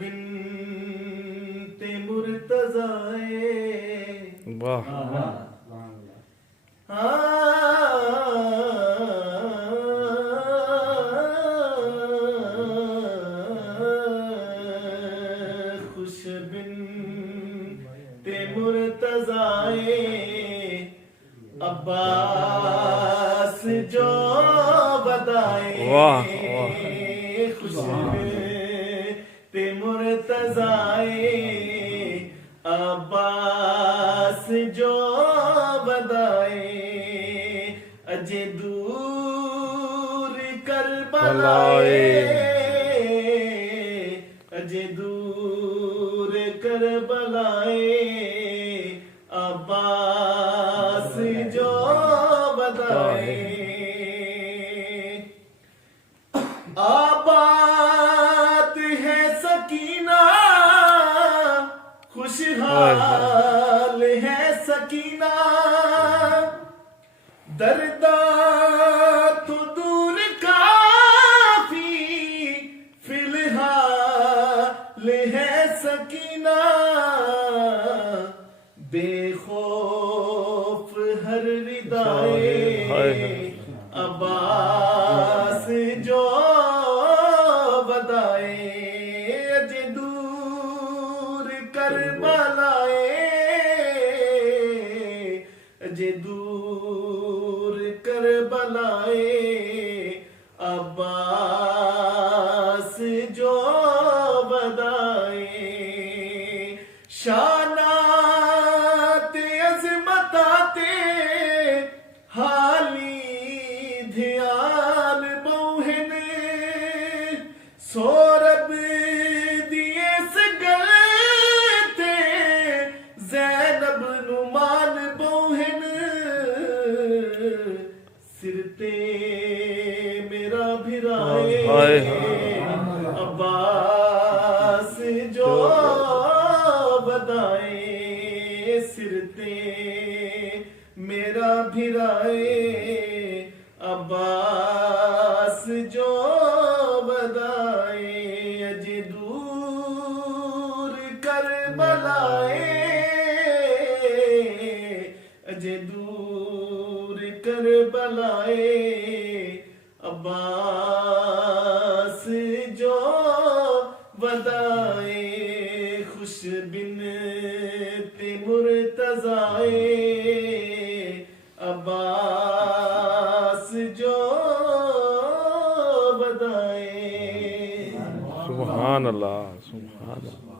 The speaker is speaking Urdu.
بنت مرتضی واہ خوش بنت مرتضی عباس جو بدائے واہ خوش بنت مرتضی عباس جو بدائے اجے دور کربلائے اجے دور کربلائے عباس جو بدائے آباد ہے سکینہ خوشحال ہے سکینہ دردہ تو دور کافی فی الحال ہے سکینہ بے خوف ہر ردائے عباس جو بدائے اجے دور کربلائے اجے دور کربلائے عباس جو بدائے شانات عظمتات حالی دھیان بوہن سورب دیے سگلتے زینب نمان بوہن سرتے میرا بھرائے عباس جو بدائے سرتے میرا بھرائے عباس جو بدائے اجے دور کربلائے اجے دور کربلائے عباس جو بدائے خوش بنت مرتضی عباس جو بدائے سبحان اللہ سبحان اللہ